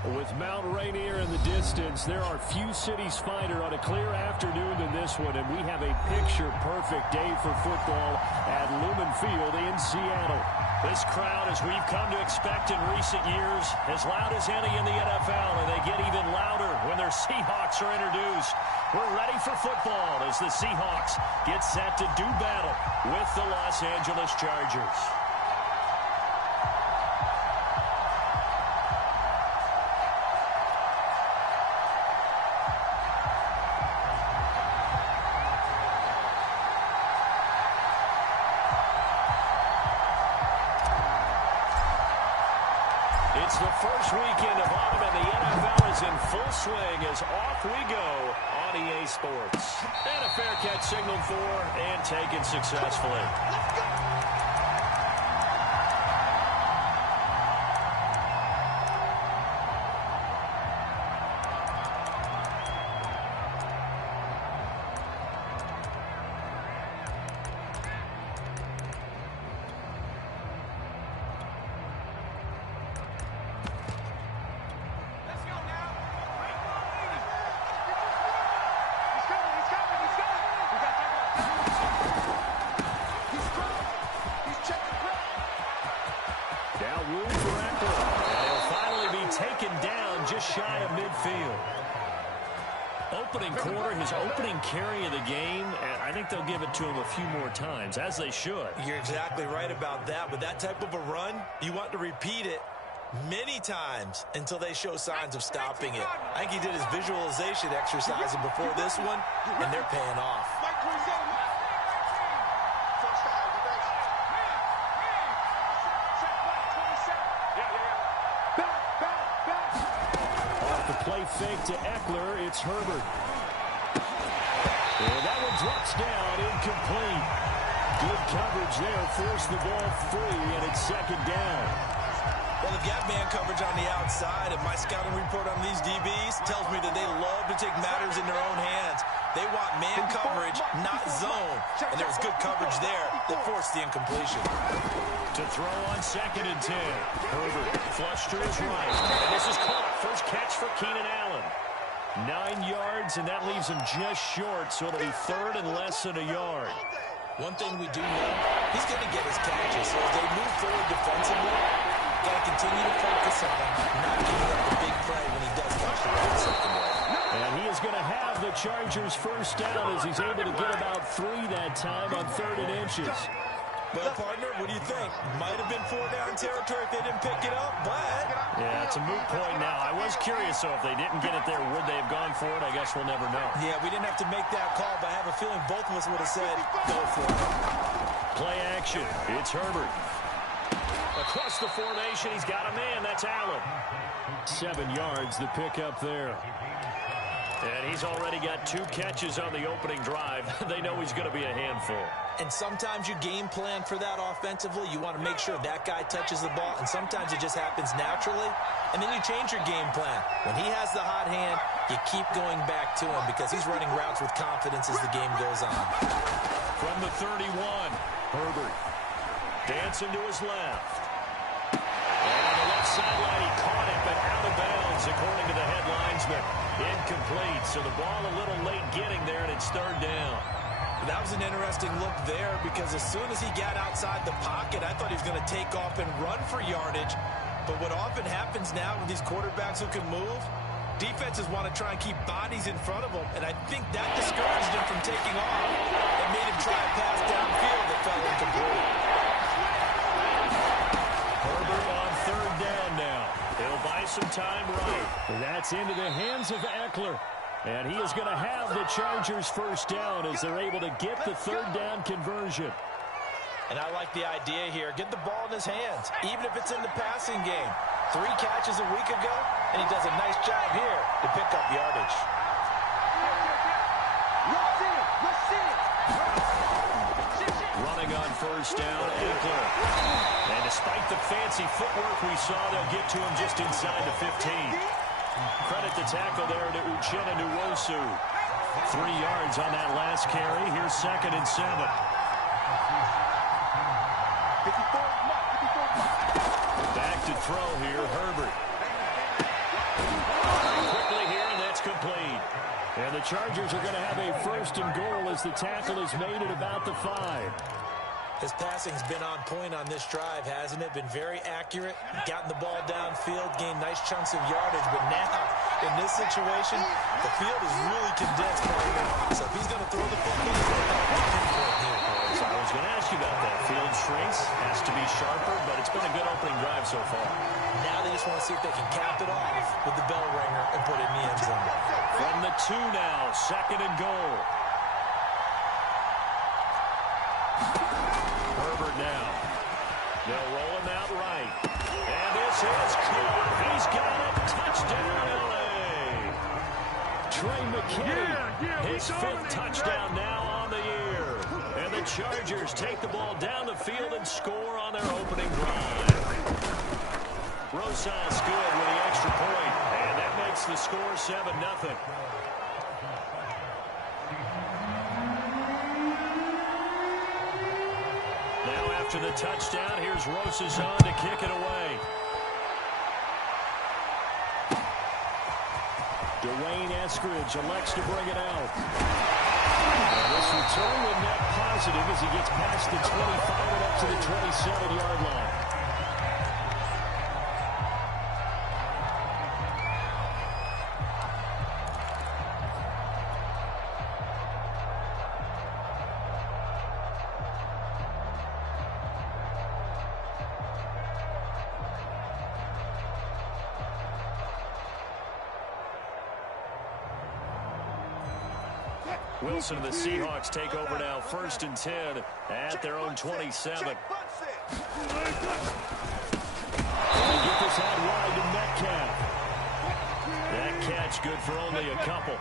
With Mount Rainier in the distance, there are few cities finer on a clear afternoon than this one, and we have a picture-perfect day for football at Lumen Field in Seattle. This crowd, as we've come to expect in recent years, as loud as any in the NFL, and they get even louder when their Seahawks are introduced. We're ready for football as the Seahawks get set to do battle with the Los Angeles Chargers. It's the first weekend of autumn, and the NFL is in full swing as off we go on EA Sports. And a fair catch signaled for and taken successfully. Let's go! Shy of midfield. Opening quarter, his opening carry of the game, and I think they'll give it to him a few more times, as they should. You're exactly right about that. With that type of a run, you want to repeat it many times until they show signs of stopping it. I think he did his visualization exercise before this one, and they're paying off. Play fake to Eckler. It's Herbert. And that one drops down, incomplete. Good coverage there. Forced the ball free, and it's second down. Well, they've got man coverage on the outside, and my scouting report on these DBs tells me that they love to take matters in their own hands. They want man coverage, not zone. And there's good coverage there that forced the incompletion. To throw on 2nd and 10. Herbert flush to his right. And this is caught. First catch for Keenan Allen. 9 yards, and that leaves him just short, so it'll be third and less than a yard. One thing we do know, he's going to get his catches. So as they move forward defensively, got to continue to focus on not giving up the big play when he does touch the ball secondary. And he is going to have the Chargers first down as he's able to get about 3 that time on 3rd and inches. Well, partner, what do you think? Might have been 4-down territory if they didn't pick it up, but... Yeah, it's a moot point now. I was curious, so if they didn't get it there, would they have gone for it? I guess we'll never know. Yeah, we didn't have to make that call, but I have a feeling both of us would have said, go for it. Play action. It's Herbert. Across the formation, he's got a man. That's Allen. 7 yards, the pickup there. And he's already got 2 catches on the opening drive. They know he's going to be a handful. And sometimes you game plan for that offensively. You want to make sure that guy touches the ball, and sometimes it just happens naturally. And then you change your game plan. When he has the hot hand, you keep going back to him because he's running routes with confidence as the game goes on. From the 31, Herbert dancing to his left. And on the left sideline, he caught it, but out of bounds, according to the head linesman. Incomplete, so the ball a little late getting there, and it's 3rd down. That was an interesting look there because as soon as he got outside the pocket, I thought he was going to take off and run for yardage. But what often happens now with these quarterbacks who can move, defenses want to try and keep bodies in front of them, and I think that discouraged him from taking off and made him try a pass downfield that fell incomplete. Herbert on 3rd down now. He'll buy some time right. That's into the hands of Eckler. And he is going to have the Chargers first down as they're able to get the 3rd down conversion. And I like the idea here. Get the ball in his hands, even if it's in the passing game. 3 catches a week ago, and he does a nice job here to pick up yardage. Running on first down, Eckler. And despite the fancy footwork we saw, they'll get to him just inside the 15. Credit the tackle there to Uchenna Nwosu. 3 yards on that last carry. Here's 2nd and 7. Back to throw here, Herbert. the Chargers are going to have a 1st and goal as the tackle is made at about the 5. His passing's been on point on this drive, hasn't it? Been very accurate, gotten the ball downfield, gained nice chunks of yardage. But now, in this situation, the field is really condensed. So if he's going to throw the football, he's going to have a pinpoint here. So I was going to ask you about that. Field shrinks, has to be sharper, but it's been a good opening drive so far. Now they just want to see if they can cap it off with the bell ringer and put it in the end zone. From the 2 now, 2nd and goal. Herbert now. They'll roll him out right. And this is caught. He's got it. Touchdown, L.A. Trey McKinney, his 5th touchdown now on the year. And the Chargers take the ball down the field and score on their opening drive. Rosas good with the extra point. And that makes the score 7-0. Now after the touchdown, here's Rosas on to kick it away. Dwayne Eskridge elects to bring it out. And this return with net positive as he gets past the 25 and up to the 27-yard line. Wilson and the Seahawks take over now, 1st and 10 at their own 27. They get this out wide to Metcalf. That catch good for only a couple.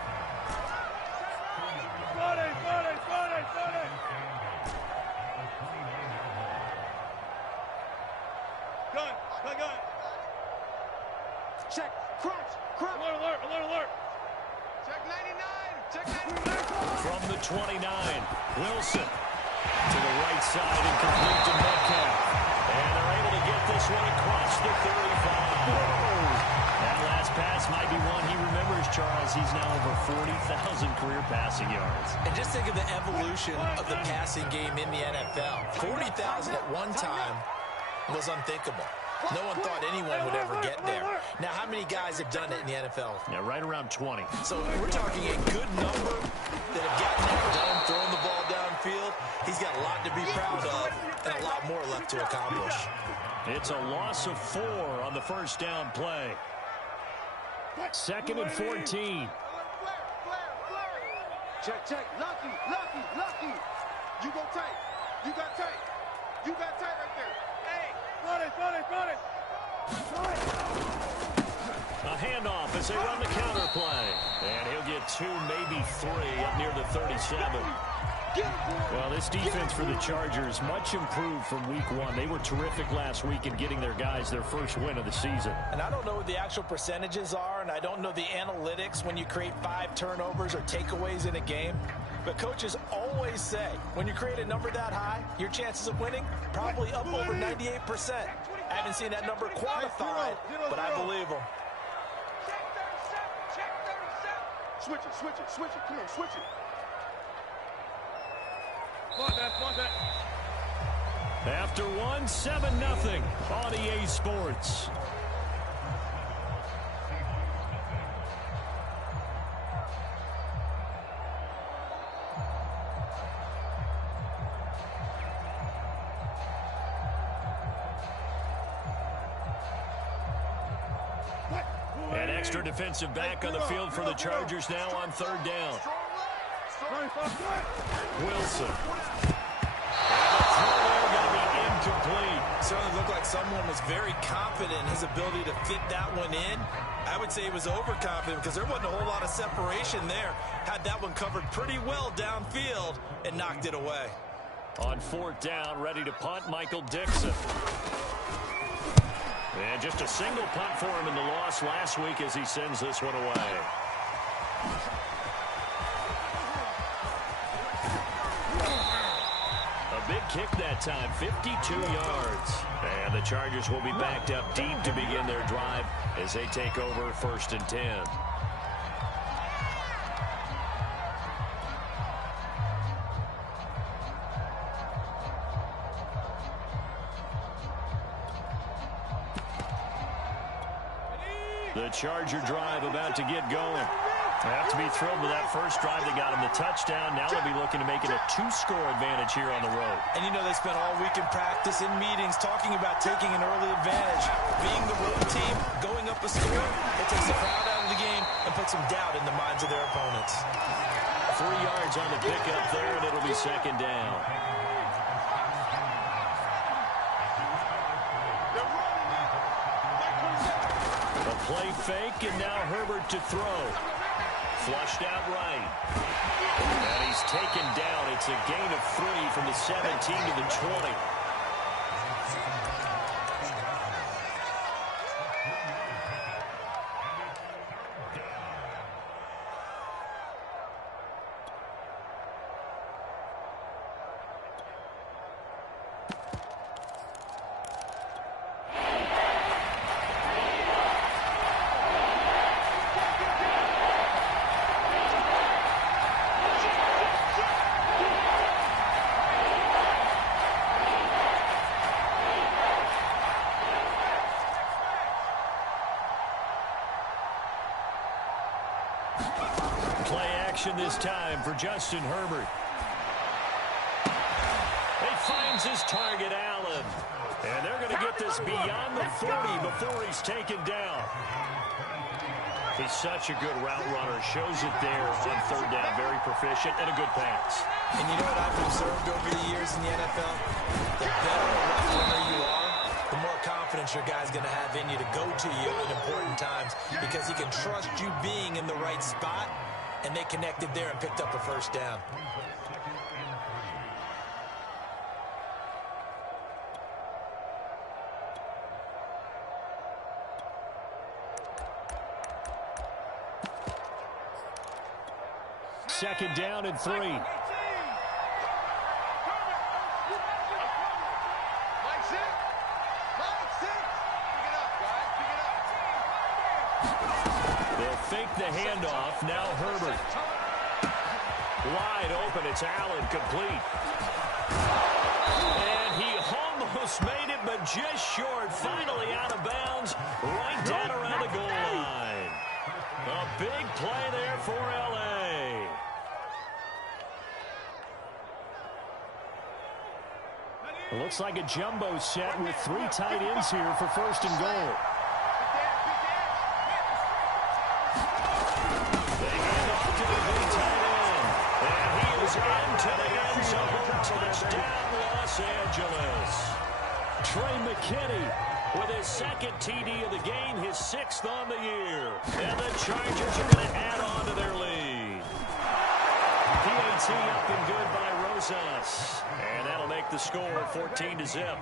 Gun. Check. Crunch. Alert. Check 99. From the 29, Wilson to the right side and complete to Metcalf. And they're able to get this one across the 35. That last pass might be one he remembers, Charles. He's now over 40,000 career passing yards. And just think of the evolution of the passing game in the NFL. 40,000 at one time was unthinkable. No one thought anyone would ever get there. Now, how many guys have done it in the NFL? Yeah, right around 20. So we're talking a good number that have gotten that done, throwing the ball downfield. He's got a lot to be proud of and a lot more left to accomplish. It's a loss of 4 on the 1st down play. 2nd and 14. Check. Lucky. You go tight. You got tight right there. Hey, run it. A handoff as they run the counter play. And he'll get 2, maybe 3 up near the 37. Well, this defense for the Chargers, much improved from week 1. They were terrific last week in getting their guys their first win of the season. And I don't know what the actual percentages are, and I don't know the analytics when you create 5 turnovers or takeaways in a game. But coaches always say, when you create a number that high, your chances of winning probably up over 98%. I haven't seen that number quantified, but I believe them. Switch it. Come on, switch it. After 1, 7-0 on EA Sports. An extra defensive back on the field for the Chargers now on 3rd down. Wilson. Incomplete. Certainly looked like someone was very confident in his ability to fit that one in. I would say he was overconfident because there wasn't a whole lot of separation there. Had that one covered pretty well downfield and knocked it away. On 4th down, ready to punt, Michael Dixon. And just a single punt for him in the loss last week as he sends this one away. A big kick that time, 52 yards. And the Chargers will be backed up deep to begin their drive as they take over 1st and 10. The Charger drive about to get going. They have to be thrilled with that first drive. They got him the touchdown. Now they'll be looking to make it a 2-score advantage here on the road. And you know they spent all week in practice, in meetings, talking about taking an early advantage. Being the road team, going up a score, it takes the crowd out of the game and puts some doubt in the minds of their opponents. 3 yards on the pickup there, and it'll be second down. A play fake, and now Herbert to throw. Flushed out right. And he's taken down. It's a gain of 3 from the 17 to the 20. Play action this time for Justin Herbert. He finds his target, Allen. And they're going to get this beyond the 40 before he's taken down. He's such a good route runner. Shows it there on third down. Very proficient and a good pass. And you know what I've observed over the years in the NFL? The better a route runner you are, the more confidence your guy's going to have in you to go to you in important times because he can trust you being in the right spot, and they connected there and picked up a first down. Second down and 3. They'll fake the handoff. Now Herbert. Wide open. It's Allen, complete. And he almost made it, but just short. Finally out of bounds. Right down around the goal line. A big play there for L.A. It looks like a jumbo set with 3 tight ends here for first and goal. They hand off to the big tight end. And he is into the end zone. Touchdown, Los Angeles. Trey McKinney with his second TD of the game, his 6th on the year. And the Chargers are going to add on to their lead. PAT up and good by Rosas. And that'll make the score 14-0.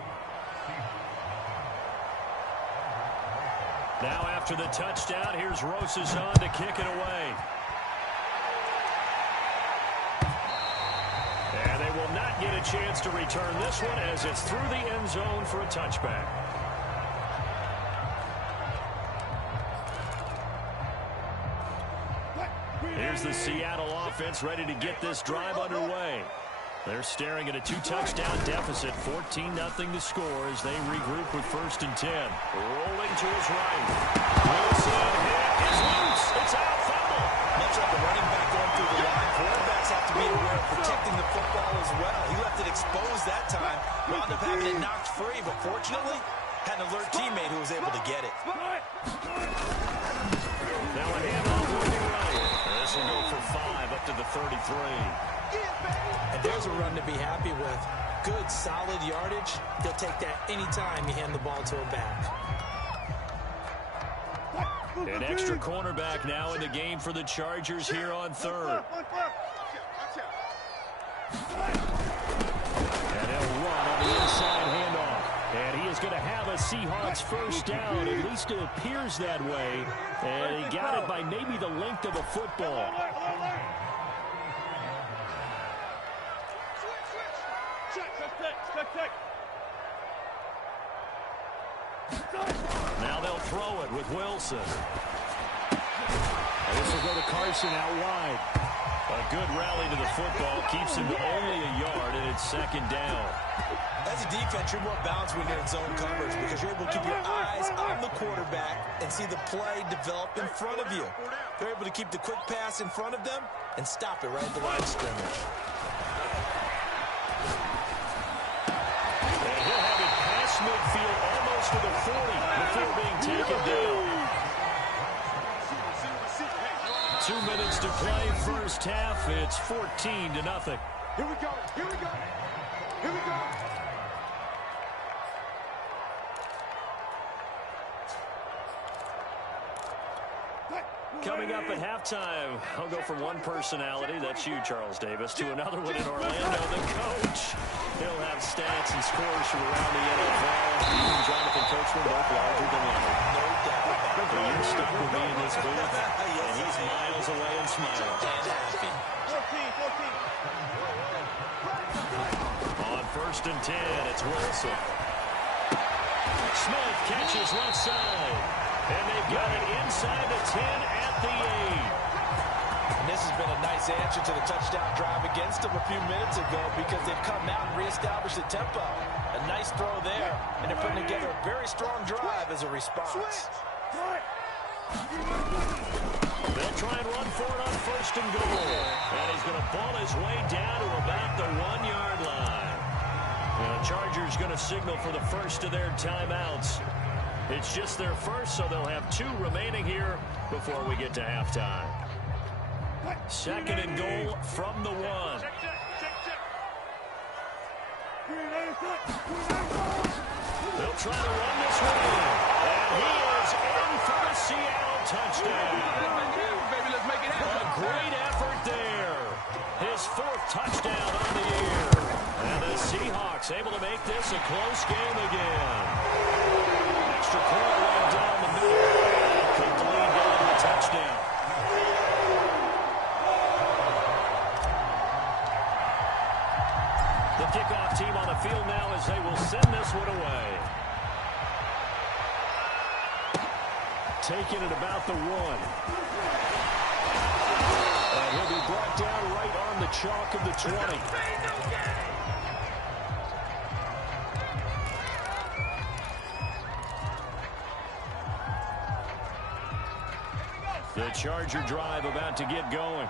Now after the touchdown, here's Rosas on to kick it away. And they will not get a chance to return this one as it's through the end zone for a touchback. Here's the Seattle offense ready to get this drive underway. They're staring at a 2-touchdown deficit, 14-0 to score as they regroup with first and 10. Rolling to his right. Wilson hit is loose. It's out, fumble. Much like the running back going through the line, quarterbacks have to be aware of protecting the football as well. He left it exposed that time, wound up having it knocked free, but fortunately, had an alert teammate who was able to get it. Now a handoff looking right. This will go for 5 up to the 33. And there's a run to be happy with. Good, solid yardage. They'll take that anytime you hand the ball to a back. An extra cornerback now in the game for the Chargers here on third. And he'll run on the inside handoff. And he is going to have a Seahawks first down. At least it appears that way. And he got it by maybe the length of a football. Now they'll throw it with Wilson. And this will go to Carson out wide. A good rally to the football keeps him to only a yard, and it's second down. As a defense, you're more balanced when you're in zone coverage because you're able to keep your eyes on the quarterback and see the play develop in front of you. You're able to keep the quick pass in front of them and stop it right at the line of scrimmage. And he'll have it past midfield almost to the 40 before being taken down. 2 minutes to play, first half. It's 14-0. Here we go. Here we go. Here we go. Coming up at halftime, I'll go from one personality, that's you, Charles Davis, to another one in Orlando, the coach. He'll have stats and scores from around the NFL. He and Jonathan Coachman both larger than life. No doubt about it. You're stuck with me in this booth, and he's miles away and smiling. And happy. 14. On first and 10, it's Wilson. Smith catches left side. And they've got it inside the 10 at the 8. And this has been a nice answer to the touchdown drive against them a few minutes ago because they've come out and reestablished the tempo. A nice throw there, and they're putting together a very strong drive as a response. They'll try and run for it on first and goal. And he's going to ball his way down to about the 1-yard line. And the Chargers going to signal for the first of their timeouts. It's just their first, so they'll have 2 remaining here before we get to halftime. Second and goal from the 1. They'll try to run this one in. And he is in for the Seattle touchdown. A great effort there. His 4th touchdown on the year. And the Seahawks able to make this a close game again. Extra point right down the middle. And cut the lead down to a touchdown. The kickoff team on the field now as they will send this one away. Taking it about the 1. And he'll be brought down right on the chalk of the 20. The Charger drive about to get going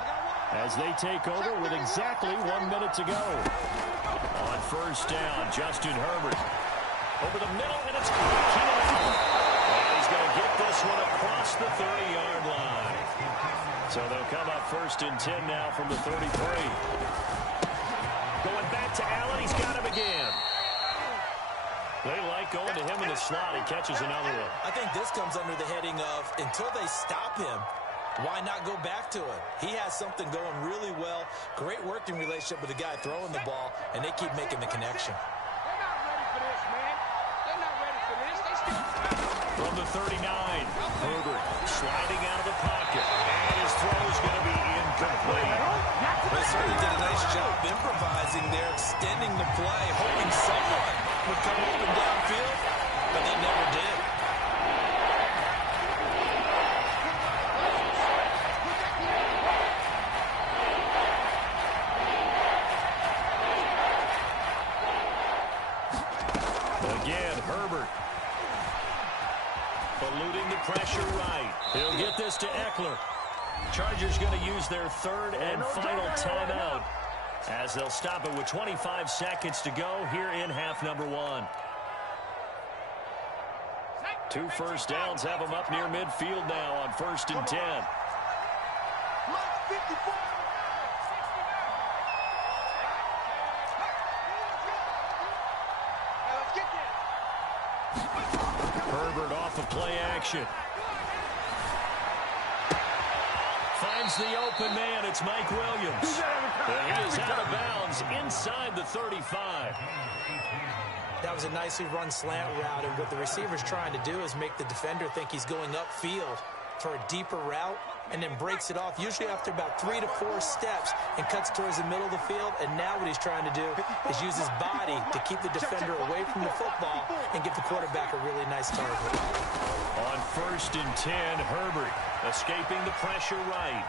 as they take over with exactly 1 minute to go. On first down, Justin Herbert. Over the middle, and it's Keenan Allen. And he's going to get this one across the 30-yard line. So they'll come up first and 10 now from the 33. Going back to Allen, he's got him again. They like going to him in the slot. He catches another one. I think this comes under the heading of until they stop him, why not go back to it? He has something going really well. Great working relationship with the guy throwing the ball, and they keep making the connection. They're not ready for this, man. They're not ready for this. They still... From the 39, Herbert sliding out of the pocket, and his throw is going to be incomplete. They certainly did a nice job improvising there, extending the play, hoping someone would come open downfield, but they never did. Again, Herbert. Eluding the pressure right. He'll get this to Eckler. Chargers going to use their 3rd and final timeout as they'll stop it with 25 seconds to go here in half number 1. 2 first downs have them up near midfield now on first and 10. Herbert off of play action. Finds the open man. It's Mike Williams. And he is out of bounds inside the 35. That was a nicely run slant route, and what the receiver's trying to do is make the defender think he's going upfield for a deeper route, and then breaks it off, usually after about 3 to 4 steps, and cuts towards the middle of the field. And now what he's trying to do is use his body to keep the defender away from the football and give the quarterback a really nice target. On first and 10, Herbert escaping the pressure right.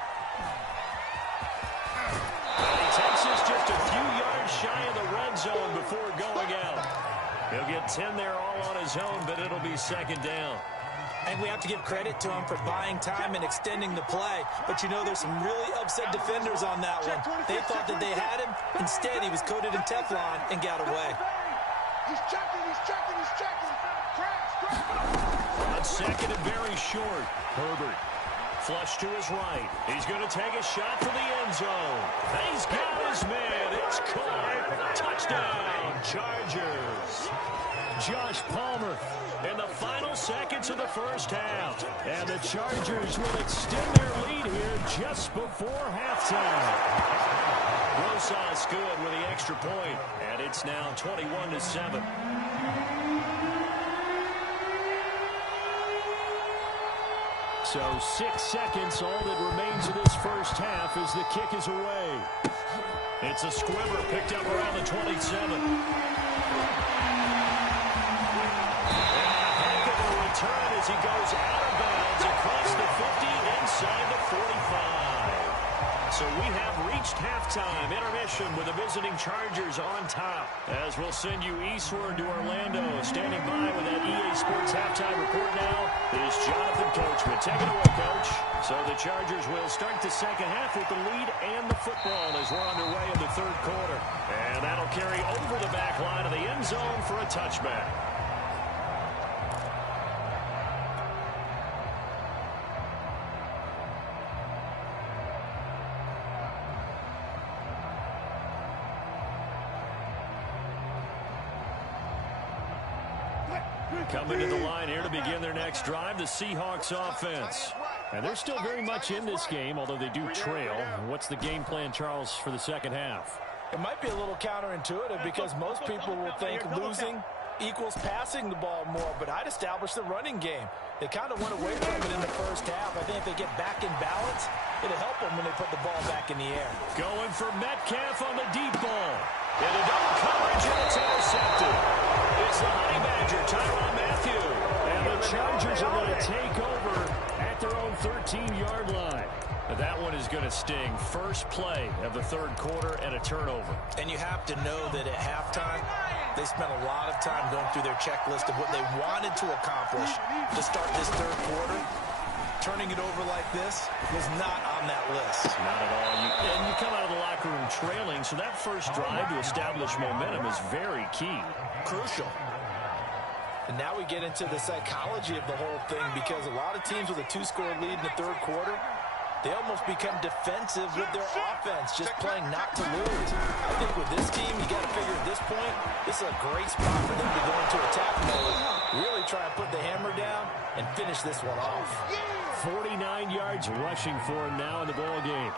just a few yards shy of the red zone before going out. He'll get 10 there all on his own, but it'll be second down. And we have to give credit to him for buying time and extending the play. But, you know, there's some really upset defenders on that one. They thought that they had him. Instead, he was coated in Teflon and got away. He's checking. On second and very short, Herbert. Flush to his right. He's going to take a shot for the end zone. He's got his man. It's caught. Touchdown, Chargers. Josh Palmer in the final seconds of the first half. And the Chargers will extend their lead here just before halftime. Rosas good with the extra point, and it's now 21-7. So 6 seconds, all that remains of this first half as the kick is away. It's a squibber picked up around the 27. And a heck of a return as he goes out of bounds across the 50 inside the 45. So we have reached halftime intermission with the visiting Chargers on top. As we'll send you eastward to Orlando. Standing by with that EA Sports halftime report now is Jonathan Coachman. Take it away, Coach. So the Chargers will start the second half with the lead and the football as we're underway in the third quarter. And that'll carry over the back line of the end zone for a touchback. Coming to the line here to begin their next drive, the Seahawks offense. And they're still very much in this game, although they do trail. What's the game plan, Charles, for the second half? It might be a little counterintuitive because most people will think losing equals passing the ball more, but I'd establish the running game. They kind of went away from it in the first half. I think if they get back in balance, it'll help them when they put the ball back in the air. Going for Metcalf on the deep ball. Into double coverage, and it's intercepted. It's the Honey Badger, Tyrann Mathieu. And the Chargers are going to take over at their own 13-yard line. That one is going to sting. First play of the third quarter and a turnover. And you have to know that at halftime, they spent a lot of time going through their checklist of what they wanted to accomplish to start this third quarter. Turning it over like this was not on that list. Not at all. And you come out of the locker room trailing, so that first drive to establish momentum is very key. Crucial. And now we get into the psychology of the whole thing because a lot of teams with a 2-score lead in the third quarter, they almost become defensive with their offense, just playing not to lose. I think with this team, you got to figure at this point, this is a great spot for them to go into attack mode, really try and put the hammer down and finish this one off. 49 yards rushing for him now in the ball game.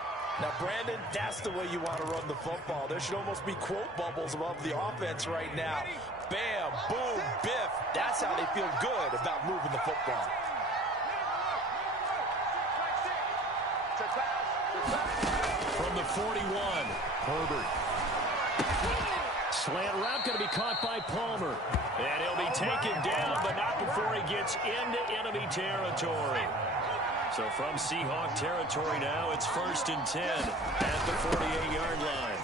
Now, Brandon, that's the way you want to run the football. There should almost be quote bubbles above the offense right now. Bam, boom, biff. That's how they feel good about moving the football. From the 41, Herbert. Slant route going to be caught by Palmer. And he'll be taken down, but not before he gets into enemy territory. So from Seahawk territory now, it's 1st and 10 at the 48-yard line.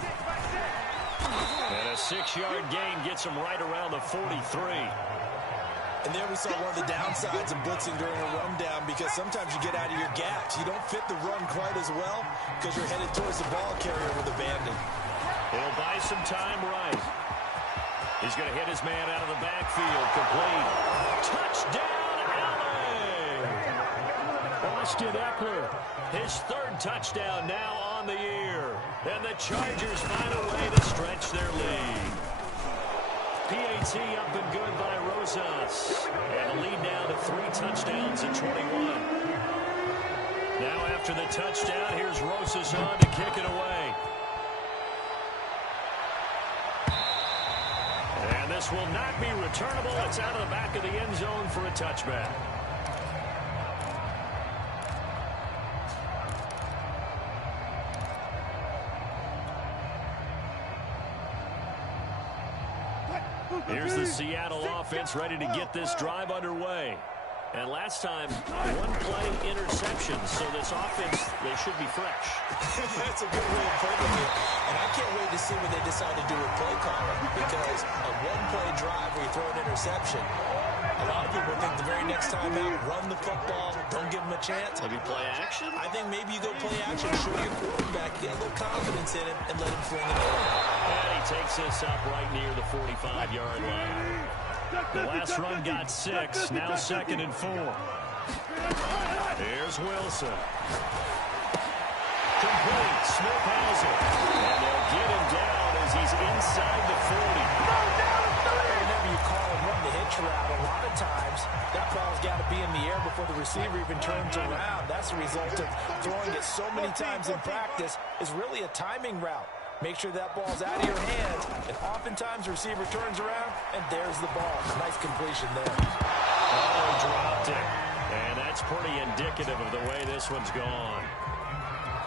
And a 6-yard gain gets him right around the 43. And there we saw one of the downsides of blitzing during a rundown because sometimes you get out of your gaps. You don't fit the run quite as well because you're headed towards the ball carrier with abandon. He'll buy some time right. He's going to hit his man out of the backfield. Complete. Touchdown, LA! Austin Eckler, his 3rd touchdown now on the year. And the Chargers find a way to stretch their lead. PAT up and good by Rosas. And the lead now to 3 touchdowns in 21. Now after the touchdown, here's Rosas on to kick it away. And this will not be returnable. It's out of the back of the end zone for a touchback. Here's the Seattle offense ready to get this drive underway. And last time, one play interception. So this offense, they should be fresh. That's a good way of putting it. And I can't wait to see what they decide to do with play calling, because a one-play drive where you throw an interception, a lot of people think the very next time out, run the football, don't give them a chance. Maybe play action? I think maybe you go play action, show your quarterback, get a little confidence in him, and let him fling it over. And he takes this up right near the 45-yard line. The last run got 6, now 2nd and 4. Here's Wilson. Complete, Smith has it. And they'll get him down as he's inside the 40. Whenever you call and run the hitch route, a lot of times that ball's got to be in the air before the receiver even turns around. That's the result of throwing it so many times in practice, is really a timing route. Make sure that ball's out of your hands, and oftentimes the receiver turns around, and there's the ball. Nice completion there. Oh, dropped it. And that's pretty indicative of the way this one's gone.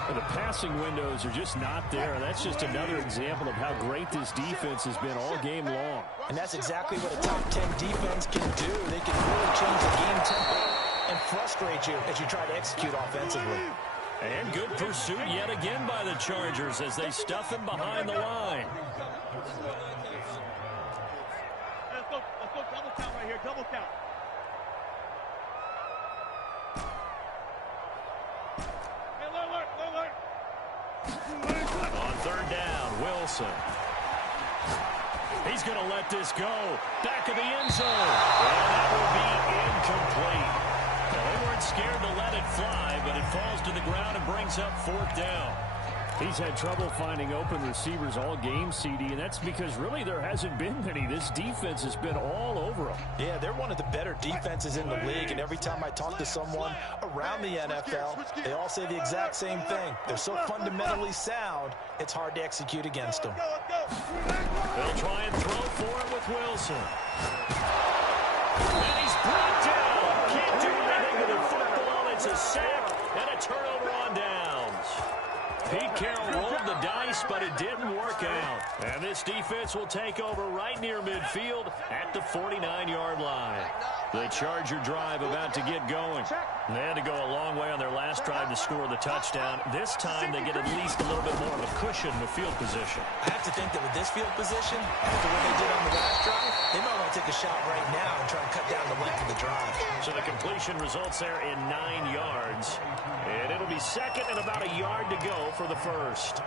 The passing windows are just not there. That's just another example of how great this defense has been all game long. And that's exactly what a top 10 defense can do. They can really change the game tempo and frustrate you as you try to execute offensively. And good pursuit yet again by the Chargers as they stuff him behind the line. Let's go double count right here, double count. Hey, alert. On 3rd down, Wilson. He's going to let this go. Back of the end zone. And that will be incomplete. Now, they weren't scared to let it fly, but it falls to the ground and brings up 4th down. He's had trouble finding open receivers all game, CD, and that's because really there hasn't been many. This defense has been all over them. Yeah, they're one of the better defenses in the league, and every time I talk to someone around the NFL, they all say the exact same thing. They're so fundamentally sound, it's hard to execute against them. They'll try and throw for it with Wilson. And he's brought down. Can't do anything with the football. It's a sack and a turnover on downs. Pete Carroll rolled the dice, but it didn't work out. And this defense will take over right near midfield at the 49-yard line. The Charger drive about to get going. They had to go a long way on their last drive to score the touchdown. This time they get at least a little bit more of a cushion with field position. I have to think that with this field position, after what they did on the last drive, they might want to take a shot right now and try and cut down the length of the drive. So the completion results there in 9 yards. And it'll be 2nd and about a yard to go for the first.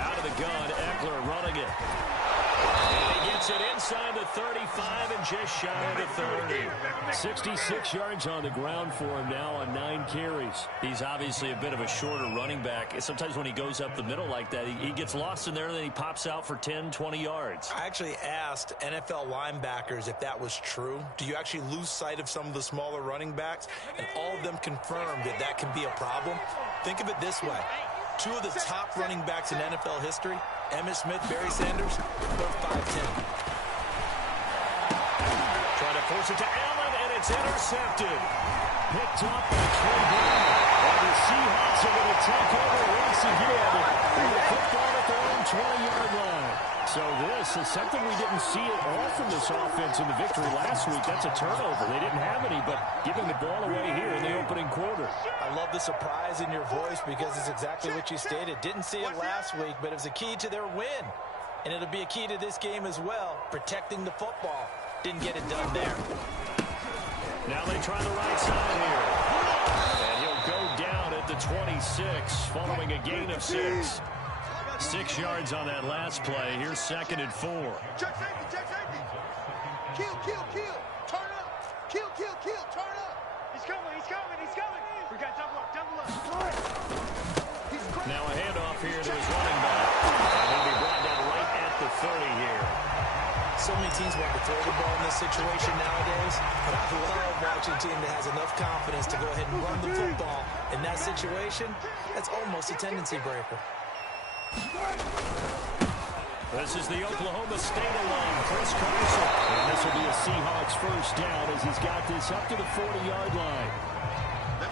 Out of the gun, Eckler running it. And he gets it inside the 35 and just shy of the 30. 66 yards on the ground for him now on 9 carries. He's obviously a bit of a shorter running back. Sometimes when he goes up the middle like that, he gets lost in there and then he pops out for 10, 20 yards. I actually asked NFL linebackers if that was true. Do you actually lose sight of some of the smaller running backs? And all of them confirmed that that can be a problem. Think of it this way. 2 of the top running backs in NFL history, Emmitt Smith, Barry Sanders, both 5'10". Trying to force it to Allen, and it's intercepted. Picked up by Trey Brown. And the Seahawks are going to take over once again with the football at their own 20-yard line. So this is something we didn't see at all from this offense in the victory last week. That's a turnover. They didn't have any, but giving the ball away here in the opening quarter. I love the surprise in your voice because it's exactly what you stated. Didn't see it last week, but it was a key to their win. And it'll be a key to this game as well, protecting the football. Didn't get it done there. Now they try the right side here. And he'll go down at the 26 following a gain of 6. 6 yards on that last play. Here's 2nd and 4. Check safety. Kill. Turn up. Kill. Turn up. He's coming. We got double up. Now a handoff here to his running back. And he'll be brought down right at the 30 here. So many teams want to throw the ball in this situation nowadays, but I love watching a team that has enough confidence to go ahead and run the football. In that situation, that's almost a tendency breaker. This is the Oklahoma State alum, Chris Carson. And this will be a Seahawks first down as he's got this up to the 40-yard line.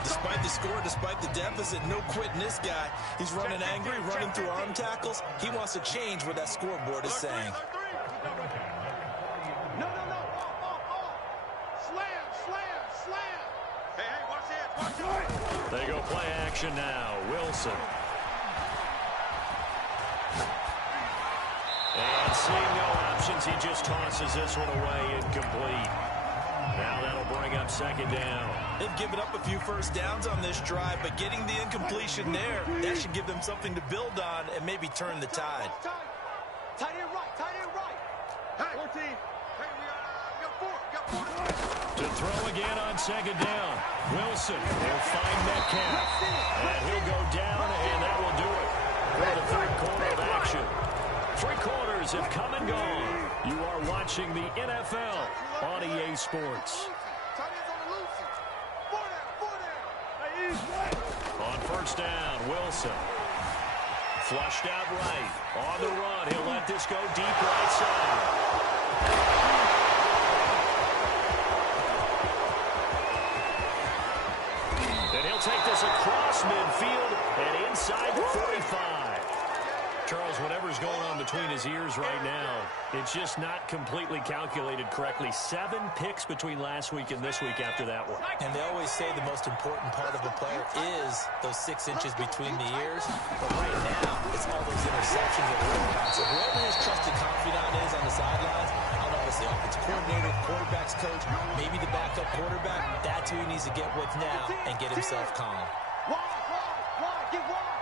Despite the score, despite the deficit, no quitting this guy. He's running angry, running through arm tackles. He wants to change what that scoreboard is saying. No. Slam. Hey, watch it. They go play action now. Wilson. And seeing no options, he just tosses this one away, incomplete. Now that'll bring up second down. They've given up a few first downs on this drive, but getting the incompletion there, that should give them something to build on and maybe turn the tide. Tight end right. Hey, 14. Hey, we got four. To throw again on second down. Wilson will find Metcalf. And he'll go down, and that will do it for the third quarter of action. 3 quarters have come and gone. You are watching the NFL on EA Sports. On first down, Wilson. Flushed out right. On the run, he'll let this go deep right side. And he'll take this across midfield and inside the 45. Charles, whatever's going on between his ears right now, it's just not completely calculated correctly. 7 picks between last week and this week after that one. And they always say the most important part of a player is those 6 inches between the ears. But right now, it's all those interceptions that are going on. So whoever his trusted confidant is on the sidelines, I don't know if it's the offensive coordinator, the quarterback's coach, maybe the backup quarterback, that's who he needs to get with now and get himself calm. Get wide.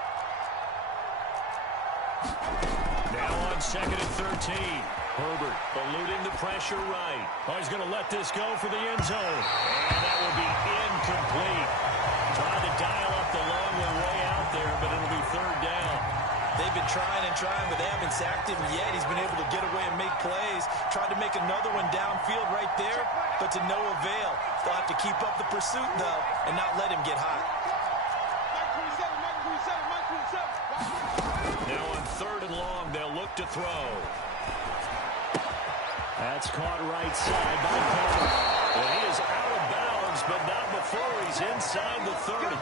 Now on second and 13. Herbert eluding the pressure right. Oh, he's going to let this go for the end zone. And that will be incomplete. Trying to dial up the long way out there, but it'll be third down. They've been trying, but they haven't sacked him yet. He's been able to get away and make plays. Tried to make another one downfield right there, but to no avail. They'll have to keep up the pursuit, though, and not let him get hot. Now on third and long, they'll look to throw. That's caught right side by Carter. And he is out of bounds, but not before he's inside the 30.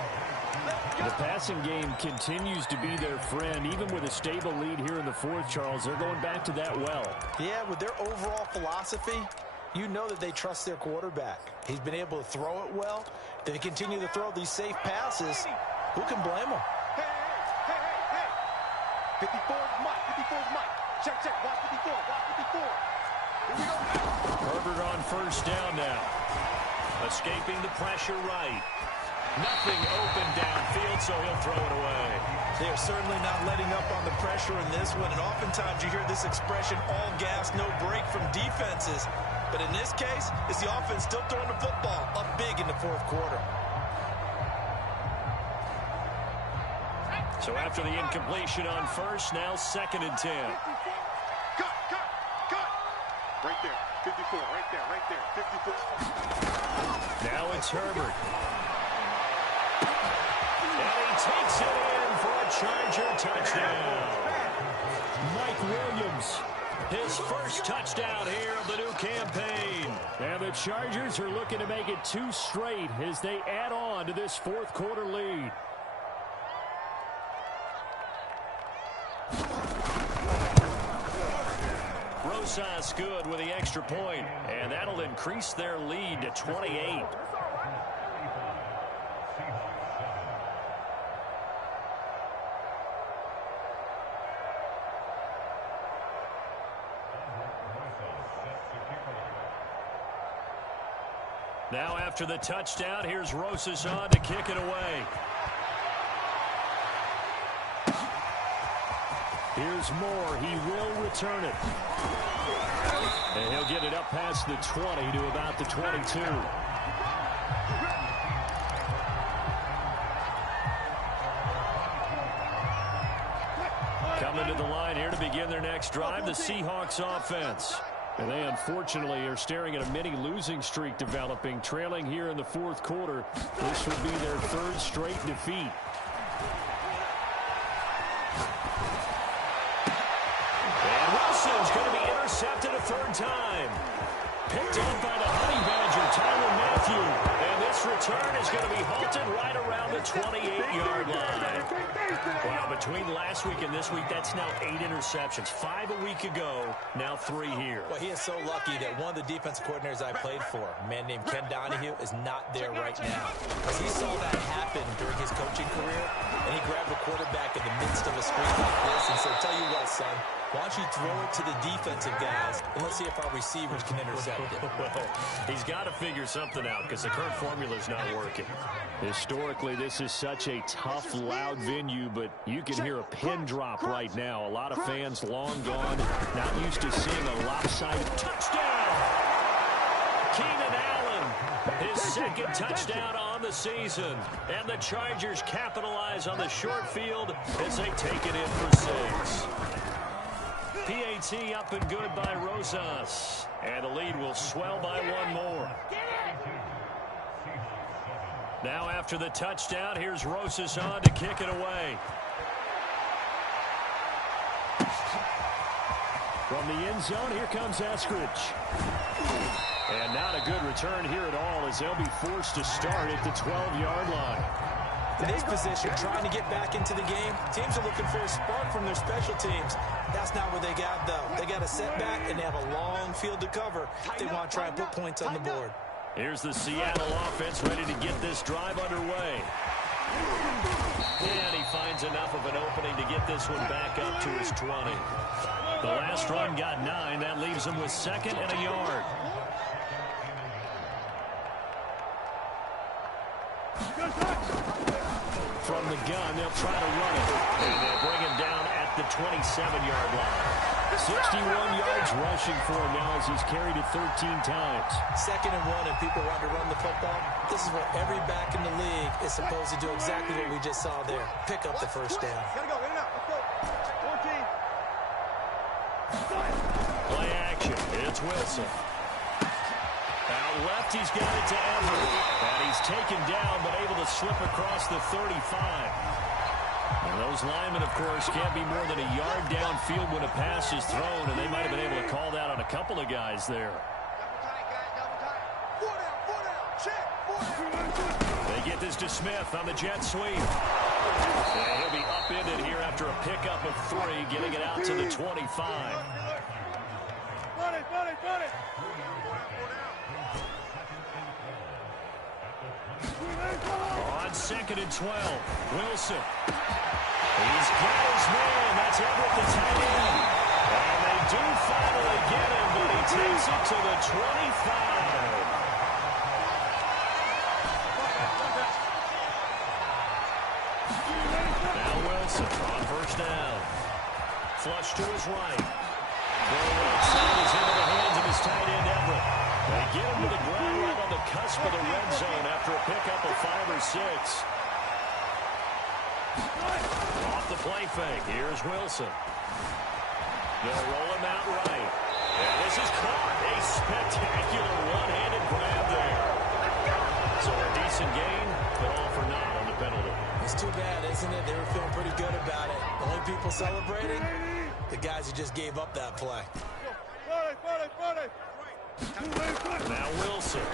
The passing game continues to be their friend. Even with a stable lead here in the fourth, Charles, they're going back to that well. Yeah, with their overall philosophy, you know that they trust their quarterback. He's been able to throw it well. They continue to throw these safe passes. Who can blame them? Hey. 54 is Mike. Check. Watch 54. Here we go. Herbert on first down now. Escaping the pressure right. Nothing open downfield, so he'll throw it away. They are certainly not letting up on the pressure in this one, and oftentimes you hear this expression, all gas, no break from defenses. But in this case, it's the offense still throwing the football up big in the fourth quarter. So after the incompletion on first, now second and 10. Cut. Right there. 54. Right there. 54. Now it's Herbert. And he takes it in for a Charger touchdown. Mike Williams, his first touchdown here of the new campaign. And the Chargers are looking to make it 2 straight as they add on to this fourth quarter lead. Rosas good with the extra point, and that'll increase their lead to 28. Now after the touchdown, here's Rosas on to kick it away. Here's Moore. He will return it. And he'll get it up past the 20 to about the 22. Coming to the line here to begin their next drive, the Seahawks offense. And they unfortunately are staring at a mini losing streak developing, trailing here in the fourth quarter. This will be their 3rd straight defeat. And Wilson's going to be intercepted a 3rd time. Picked up by the Honey Badger, Tyrann Mathieu. And this return is going to be halted right 28-yard line. Well, between last week and this week, that's now 8 interceptions. 5 a week ago, now 3 here. Well, he is so lucky that one of the defense coordinators I played for, a man named Ken Donahue, is not there right now. Because he saw that happen during his coaching career, and he grabbed the quarterback in the midst of a screen like this and said, tell you what, son, why don't you throw it to the defensive guys, and let's see if our receivers can intercept it. Well, he's got to figure something out because the current formula is not working. Historically, this is such a tough, loud venue, but you can hear a pin drop right now. A lot of fans long gone, not used to seeing a lopsided touchdown. Keenan Allen, his second touchdown on the season. And the Chargers capitalize on the short field as they take it in for 6. PAT up and good by Rosas. And the lead will swell by 1 more. Now after the touchdown, here's Rosas on to kick it away. From the end zone, here comes Eskridge. And not a good return here at all as they'll be forced to start at the 12-yard line. In this position, trying to get back into the game, teams are looking for a spark from their special teams. That's not what they got, though. They got a setback, and they have a long field to cover if they want to try and put points on the board. Here's the Seattle offense ready to get this drive underway. And he finds enough of an opening to get this one back up to his 20. The last run got 9. That leaves him with 2nd and a yard. From the gun, they'll try to run it. And they'll bring him down at the 27-yard line. 61 yards rushing for him now as he's carried it 13 times. 2nd and 1 and people want to run the football. This is what every back in the league is supposed to do, exactly what we just saw there. Pick up the first down. Gotta go, in and out. Let's go. 14. Play action. It's Wilson. Out left, he's got it to Everett. And he's taken down, but able to slip across the 35. And those linemen, of course, can't be more than a yard downfield when a pass is thrown, and they might have been able to call that on a couple of guys there. Double tight, guys, double tight. 4 down, check, 4 down. They get this to Smith on the jet sweep. And he'll be upended here after a pickup of 3, getting it out to the 25. Run it. On 2nd and 12, Wilson. He's got his man. That's Everett, the tight end. And they do finally get him, but he takes it to the 25. Now Wilson on 1st down. Flush to his right. Ball outside is into the hands of his tight end, Everett. They get him to the ground right on the cusp of the red zone after a pickup of 5 or 6. Off the play fake. Here's Wilson. They'll roll him out right. And this is caught. A spectacular one-handed grab there. So a decent gain, but all for naught on the penalty. It's too bad, isn't it? They were feeling pretty good about it. The only people celebrating, the guys who just gave up that play. Run it. Now Wilson.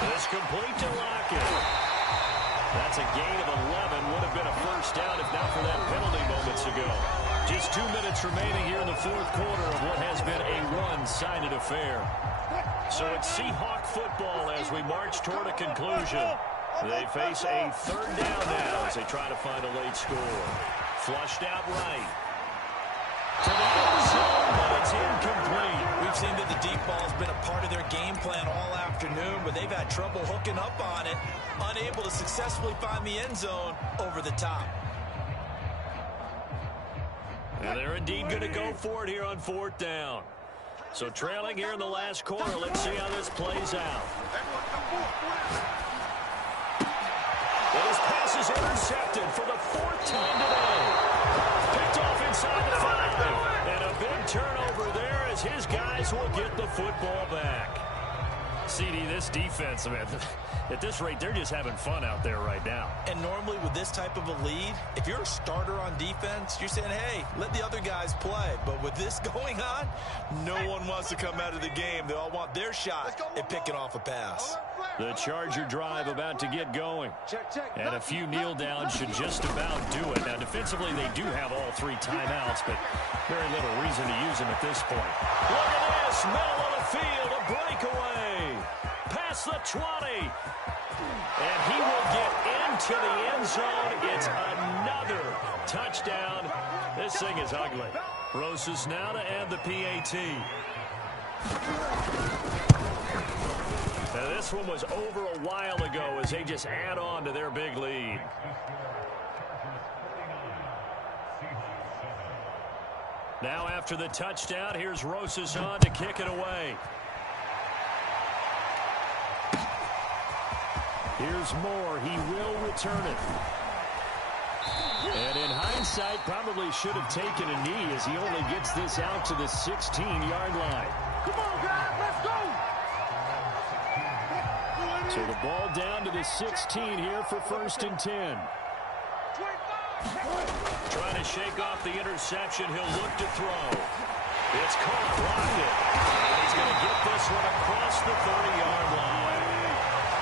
This complete to Lockett. That's a gain of 11. Would have been a first down if not for that penalty moments ago. Just 2 minutes remaining here in the 4th quarter of what has been a one-sided affair. So it's Seahawk football as we march toward a conclusion. They face a 3rd down now as they try to find a late score. Flushed out right. To the end zone, but it's incomplete. We've seen that the deep ball has been a part of their game plan all afternoon, but they've had trouble hooking up on it, unable to successfully find the end zone over the top. And they're indeed going to go for it here on 4th down. So trailing here in the last quarter, let's see how this plays out. Well, his pass is intercepted for the 4th time today. Picked off inside the 5. And a big turnover there as his guys will get the football back. CD, this defense, man, at this rate, they're just having fun out there right now. And normally with this type of a lead, if you're a starter on defense, you're saying, hey, let the other guys play. But with this going on, no one wants to come out of the game. They all want their shot at picking off a pass. The Charger drive about to get going. And a few kneel downs should just about do it. Now, defensively, they do have all 3 timeouts, but very little reason to use them at this point. Look at this, middle of the field, a breakaway. Past the 20. And he will get into the end zone. It's another touchdown. This thing is ugly. Rosas now to add the PAT. Now, this one was over a while ago as they just add on to their big lead. Now after the touchdown, here's Rosas on to kick it away. Here's Moore. He will return it. And in hindsight, probably should have taken a knee as he only gets this out to the 16-yard line. Come on, guys, let's go. So the ball down to the 16 here for 1st and 10. Trying to shake off the interception. He'll look to throw. It's caught, blocked it. And he's going to get this one across the 30-yard line.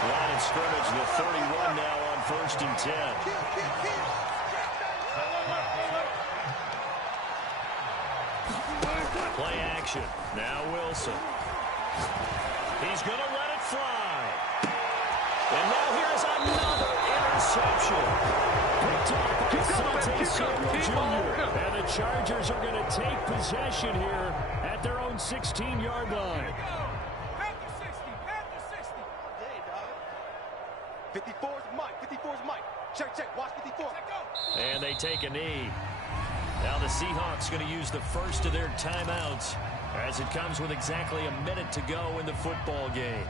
Line of scrimmage, the 31 now on 1st and 10. Play action. Now Wilson. He's going to let it fly. And now here's another interception. Picked off by Sante Samuel Jr. And the Chargers are going to take possession here at their own 16-yard line. At the 60, at the 60. Hey, dog. 54's Mike, 54's Mike. Check, watch 54. And they take a knee. Now the Seahawks going to use the first of their timeouts as it comes with exactly a minute to go in the football game.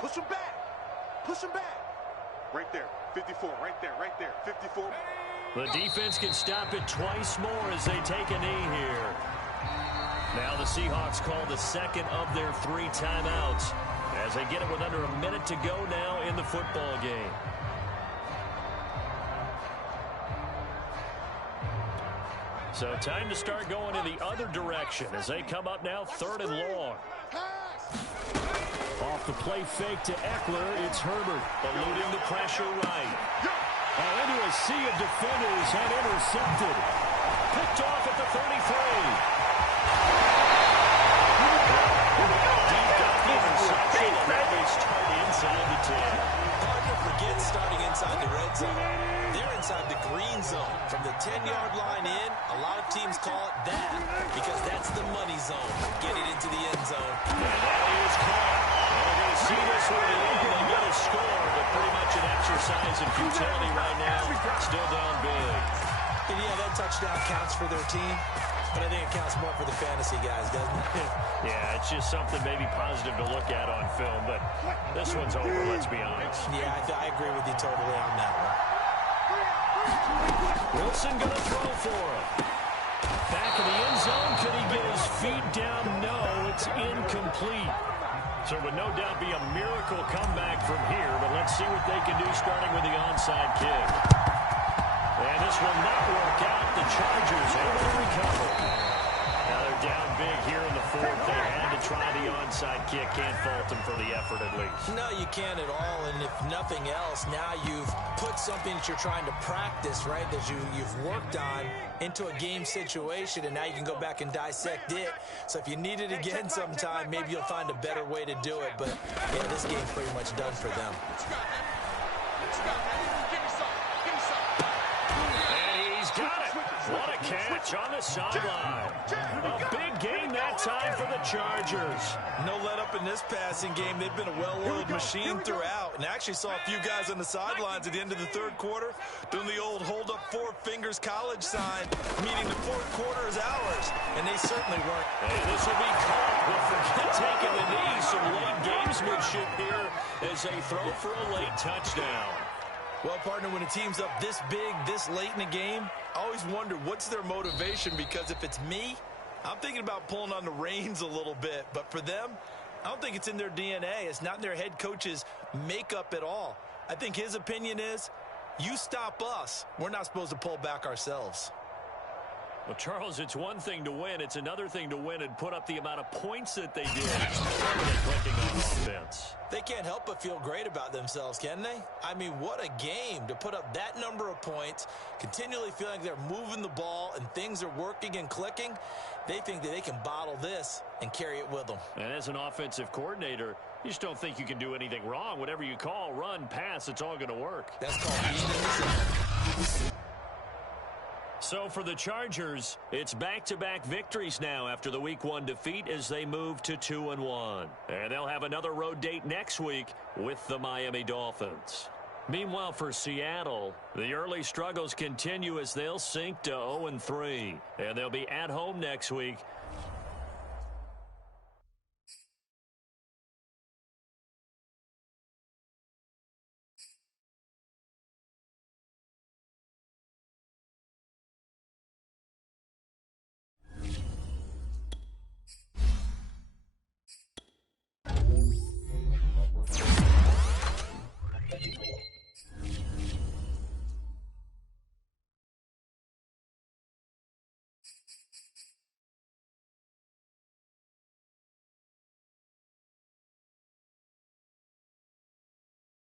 Push him back. Push him back. Right there. 54. Right there. 54. The defense can stop it twice more as they take a knee here. Now the Seahawks call the second of their 3 timeouts as they get it with under a minute to go now in the football game. So time to start going in the other direction as they come up now 3rd and long. Off the play fake to Eckler, it's Herbert eluding the pressure right. Into a sea of defenders and intercepted. Picked off at the 33. Deep got the interception, and now they start inside the 10. Hard to forget starting inside the red zone. They're inside the green zone. From the 10-yard line in, a lot of teams call it that because that's the money zone. Get it into the end zone. And that is caught. We're going to see this one in. They get a score, but pretty much an exercise in futility right now. Still down big. And yeah, that touchdown counts for their team, but I think it counts more for the fantasy guys, doesn't it? Yeah, it's just something maybe positive to look at on film, but this one's over, let's be honest. Yeah, I agree with you totally on that one. Wilson going to throw for him. Back in the end zone. Could he get his feet down? No, it's incomplete. So it would no doubt be a miracle comeback from here, but let's see what they can do starting with the onside kick. And this will not work out. The Chargers able to recover. Now they're down big here in the 4th. They had to try the onside kick. Can't fault them for the effort at least. No, you can't at all. And if nothing else, now you've put something that you're trying to practice, right, that you've worked on into a game situation, and now you can go back and dissect it. So if you need it again sometime, maybe you'll find a better way to do it. But, yeah, this game's pretty much done for them. And he's got it. What a catch on the sideline. A big gain that time for the Chargers. No let up in this passing game. They've been a well-oiled machine throughout. And I actually saw a few guys on the sidelines at the end of the 3rd quarter doing the old hold up 4 fingers college sign, meaning the 4th quarter is ours. And they certainly weren't. And this will be caught. But forget taking the knee. Some late gamesmanship here as they throw for a late touchdown. Well, partner, when a team's up this big, this late in the game, I always wonder what's their motivation, because if it's me, I'm thinking about pulling on the reins a little bit, but for them, I don't think it's in their DNA. It's not in their head coach's makeup at all. I think his opinion is, you stop us, we're not supposed to pull back ourselves. Well, Charles, it's one thing to win. It's another thing to win and put up the amount of points that they did. Clicking on offense. They can't help but feel great about themselves, can they? I mean, what a game to put up that number of points, continually feeling like they're moving the ball and things are working and clicking. They think that they can bottle this and carry it with them. And as an offensive coordinator, you just don't think you can do anything wrong. Whatever you call, run, pass, it's all going to work. That's called being in the zone. So for the Chargers, it's back-to-back victories now after the Week 1 defeat as they move to 2-1. And they'll have another road date next week with the Miami Dolphins. Meanwhile, for Seattle, the early struggles continue as they'll sink to 0-3. And they'll be at home next week